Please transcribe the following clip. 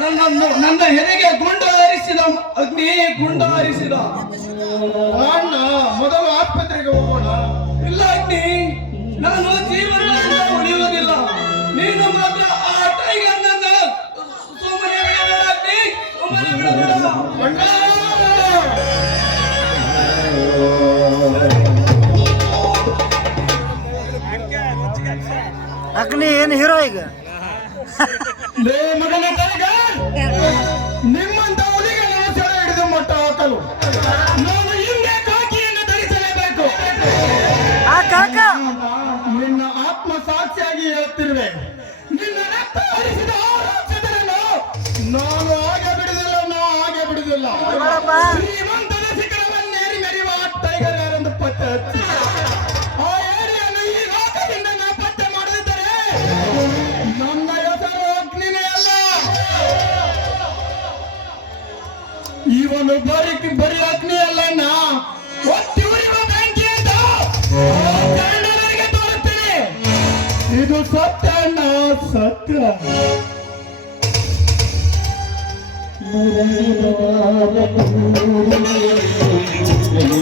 ನನ್ನನ್ನು ನನ್ನ ಹೆರಿಗೆ ಗುಂಡು ಹರಿಸಿದ ಅಗ್ನಿ ಗುಂಡು ಹರಿಸಿದ. ಅಣ್ಣ ಮೊದಲು ಆಸ್ಪತ್ರೆಗೆ ಹೋಗೋಣ. ಇಲ್ಲ ಅಗ್ನಿ ನಾನು ಜೀವನ ಉಳಿಯುವುದಿಲ್ಲ. ನೀನು ಮಾತ್ರ ಆ ಟೈಗರ್ ನನ್ನ ಸುಮ್ಮನೆ ಬಿಡಬೇಡ ಅಗ್ನಿ ಸುಮ್ಮನೆ ಬಿಡಬೇಡ. ಅಣ್ಣ! ಅಗ್ನಿ ಏನು ಹೀರೋ ಈಗ? ಮಟ್ಟ ಹಾಕಲು ನಾನು ಹಿಂದೆ ಕಾಕಿಯನ್ನು ಧರಿಸಲೇಬೇಕು. ಆ ಕಾಕ. ನಿನ್ನ ಆತ್ಮ ಸಾಕ್ಷಿಯಾಗಿ ಹೇಳ್ತಿರುವೆ. ನಿನ್ನ ರಕ್ತ ಹರಿಸಿದ ನಾನು ಹಾಗೆ ಬಿಡುದಿಲ್ಲ ನಾವು ಹಾಗೆ ಬಿಡುದಿಲ್ಲ ಇವನು ಬರಿ ಬರಿ ಅಗ್ನಿ ಅಲ್ಲಣ್ಣ ತೋರುತ್ತೇನೆ ಇದು ಸತ್ಯ ಅಣ್ಣ ಸತ್ಯ.